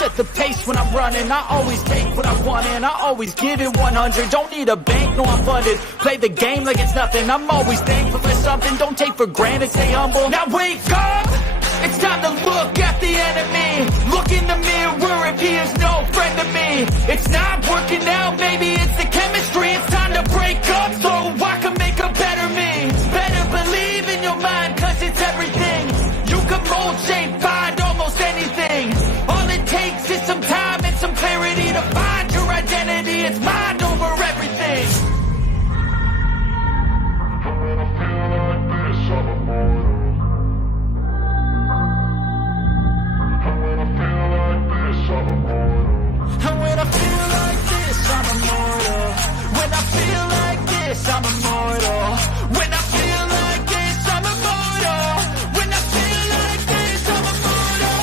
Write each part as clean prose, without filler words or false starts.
set the pace when I'm running. I always take what I want and I always give it 100. Don't need a bank, no I'm funded. Play the game like it's nothing. I'm always thankful for something. Don't take for granted, stay humble. Now wake up! It's time to look at the enemy. Look in the mirror if he is no friend to me. It's not working out, maybe it's the chemistry. It's time to break up so I can make a better me. Better believe in your mind, cause it's everything. You can mold, shape, find almost anything. All it takes is some time and some clarity to find your identity. It's mind over everything. And when I feel like this, I'm immortal. When I feel like this, I'm immortal. When I feel like this, I'm immortal. When I feel like this, I'm immortal.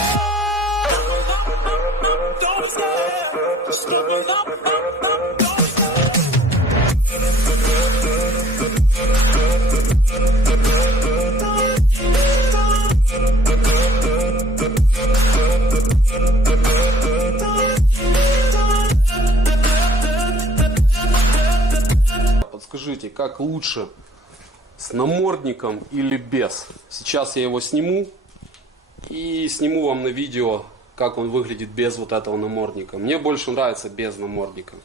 Don't stop, just give it up. Подскажите, как лучше, с намордником или без? Сейчас я его сниму и сниму вам на видео, как он выглядит без вот этого намордника. Мне больше нравится без намордника.